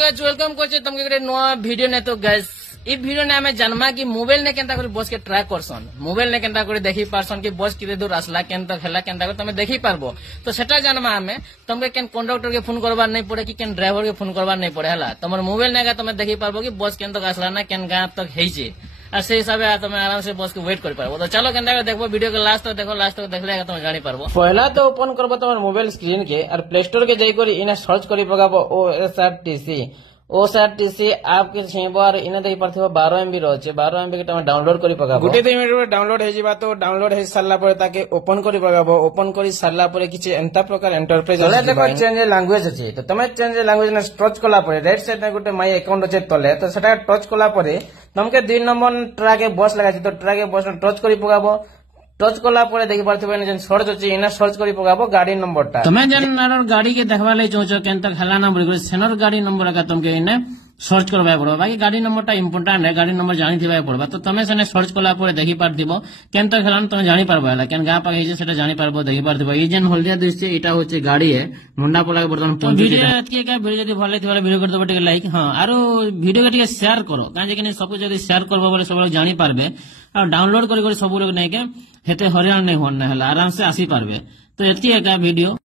Guys welcome करछे तुमके एक नया वीडियो ने। तो गाइस ई वीडियो ने हमें जानमा कि मोबाइल ने केनता करे बस के ट्रैक करसन, मोबाइल ने केनता करे देखि पारसन कि बस केते दूर आसला केनता खेला केनता करे तमे देखि पारबो। तो सेटा जानमा हमें तुमके केन कंडक्टर के फोन करबा नहीं पड़े कि केन ड्राइवर के फोन करबा नहीं पड़े हला। तमर मोबाइल ने तमे देखि पारबो कि बस केनता आसला ना केन गांव तक हेइछे और से हिसाब से तुम आराम से बस के वेट कर पारबो। तो चलो केनता देखो वीडियो के लास्ट तक देखो, लास्ट तक देखले तुम जानि पारबो। पहला तो ओपन करबो तुम मोबाइल स्क्रीन के और प्ले स्टोर के जाई करी इने सर्च करी पगाबो ओएसआरटीसी आपके छेबार इने देई परथिबो 12 एमबी रहचे 12 एमबी के तुम डाउनलोड करी पगाबो। गुटे 2 मिनिट में डाउनलोड हे जिबा। तो डाउनलोड हे सारला परे ताके ओपन करी पगाबो। ओपन करी सारला परे किछि एंता प्रकार इंटरफेस तले देखो चेंज लैंग्वेज अछि। तो तुम चेंज लैंग्वेज ने टच कला परे राइट साइड में गुटे माय अकाउंट अछि तले। तो सेटा टच कला परे तुमके 2 नंबर ट्रैक बस लगा छी। तो ट्रैक बस टच करी पगाबो। टच कला परे देखि पारथिबो ने जन सर्च अछि इना सर्च करी पगाबो गाड़ी नंबरटा। तमे जन आरो गाड़ी के देखबा ले चोचो केन तक हला नंबर को सेनर गाड़ी नंबर का तुमके इने सर्च करबा पड़बा। बाकी गाड़ी नंबरटा इंपोर्टेंट है, गाड़ी नंबर जानि थिबा पड़बा। तो तमे सने सर्च कला परे देखि पारथिबो केन तक हलान तुम जानि पारबा हला केन गा पाके हिजे सेटा जानि पारबो देखि पारथिबो। ई जन हल्दिया दिसছে এটা হচ্ছে গাড়ি है मुंडा पोला के बर्तन पहुंची। वीडियो एतके का वीडियो जदी भले थिबा वीडियो कर दबो टिके लाइक हां आरो वीडियो के टिके शेयर करो काजे कि सब जदी शेयर करबो बोले सब लोग जानि पारबे और डाउनलोड करी सब लोग नै के हेते हरियाण नै होन हला आराम से आसी पारबे। तो एतके का वीडियो